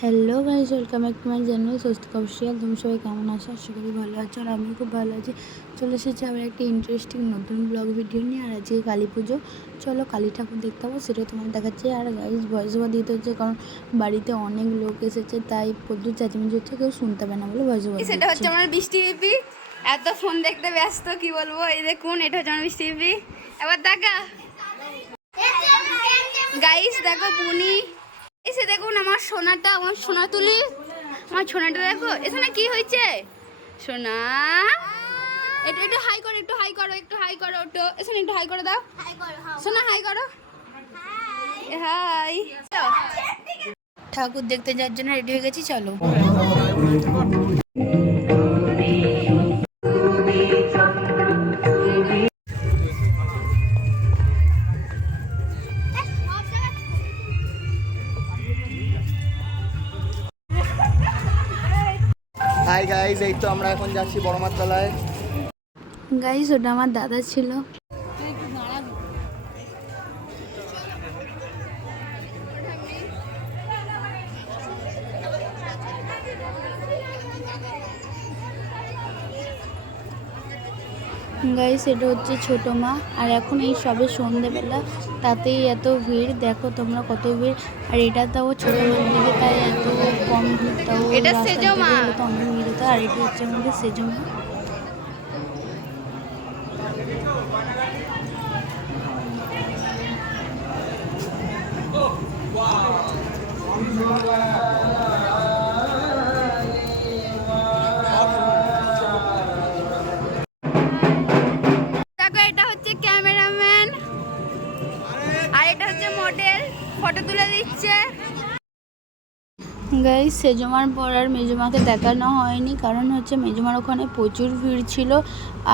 Hello guys, welcome back to my channel Swastik official. তুমি সবাই কেমন আছো? আশা করি ভালো আছো, আর আমিও খুব ভালো আছি। চলে এসেছি আবার একটা ইন্টারেস্টিং নতুন ব্লগ ভিডিও নিয়ে। আর আজকে কালী পুজো, চলো কালী ঠাকুর দেখতে পাবো, সেটা তোমার দেখাচ্ছে। আর গাইস ভয়েস ওভার দিতে হচ্ছে, কারণ বাড়িতে অনেক লোক এসেছে, তাই প্রচুর চেঁচামেচি হচ্ছে, কেউ শুনতে পাবে না বলে ভয়েস ওভার দিচ্ছি। সেটা হচ্ছে আমার বৃষ্টি পিপি, এত ফোন দেখতে ব্যস্ত, কি বলবো। এই দেখুন, এটা হচ্ছে আমার বৃষ্টি পিপি। এবার দেখা গাইস, দেখো পুনি এসে, দেখুন আমার সোনাটা, আমার সোনা তুলি, আমার সোনাটা দেখো। এ সোনা কি হয়েছে সোনা? একটু একটু হাই করো, একটু হাই করো, একটু হাই করো, একটু এসে একটু হাই করে দাও সোনা, হাই করো, হাই। ঠাকুর দেখতে যাওয়ার জন্য রেডি হয়ে গেছি, চলো। হাই গাইজ, এই তো আমরা এখন যাচ্ছি বড় মাতলায়। গাইস ওটা আমার দাদা ছিল। গাইস এটা হচ্ছে ছোট মা, আর এখন এই সবে সন্ধেবেলা, তাতেই এত ভিড়, দেখো তোমরা কত ভিড়। আর এটা তাও ছোট মার দিকে, তাই এত কম ভিড়, তাও এটা রাস্তার সেজো দিকে মা। হলে তো অনেক ভিড় হতো। আর এটা হচ্ছে আমাদের সেজো মা। দেখো, এটা হচ্ছে ক্যামেরাম্যান, আর এটা হচ্ছে মডেল, ফটো তুলে দিচ্ছে। গাইস সেজমার পর আর মেজমাকে দেখানো হয়নি, কারণ হচ্ছে মেজমার ওখানে প্রচুর ভিড় ছিল,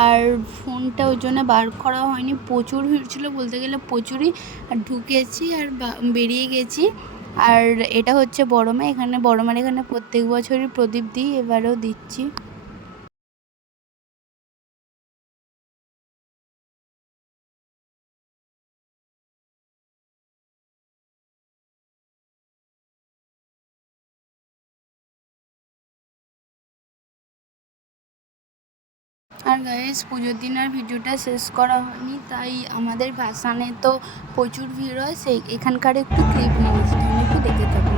আর ফোনটা ওই জন্য বার করা হয়নি। প্রচুর ভিড় ছিল বলতে গেলে প্রচুরই। আর ঢুকেছি আর বেরিয়ে গেছি। আর এটা হচ্ছে বড় মা, এখানে বড় মার এখানে প্রত্যেক বছরই প্রদীপ দিই, এবারেও দিচ্ছি। আর গাইস পুজোর দিন আর ভিডিওটা শেষ করা হয়নি, তাই আমাদের ভাসানে তো প্রচুর ভিড় হয়, সেই এখানকার একটু ক্লিপ নিয়েছি, তুমি একটু দেখে থাকো।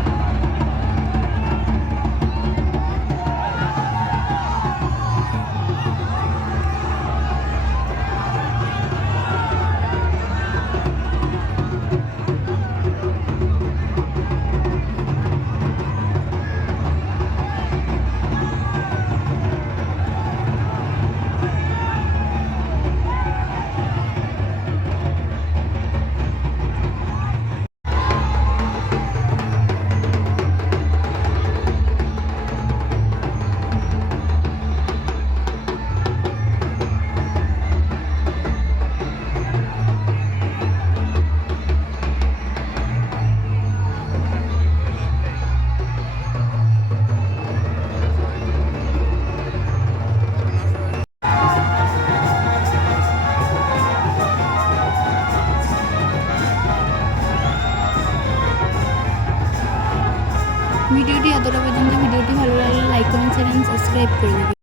ভিডিওটি এতটা পর্যন্ত। ভিডিওটি ভালো লাগলে like comment share and subscribe করে দেবে।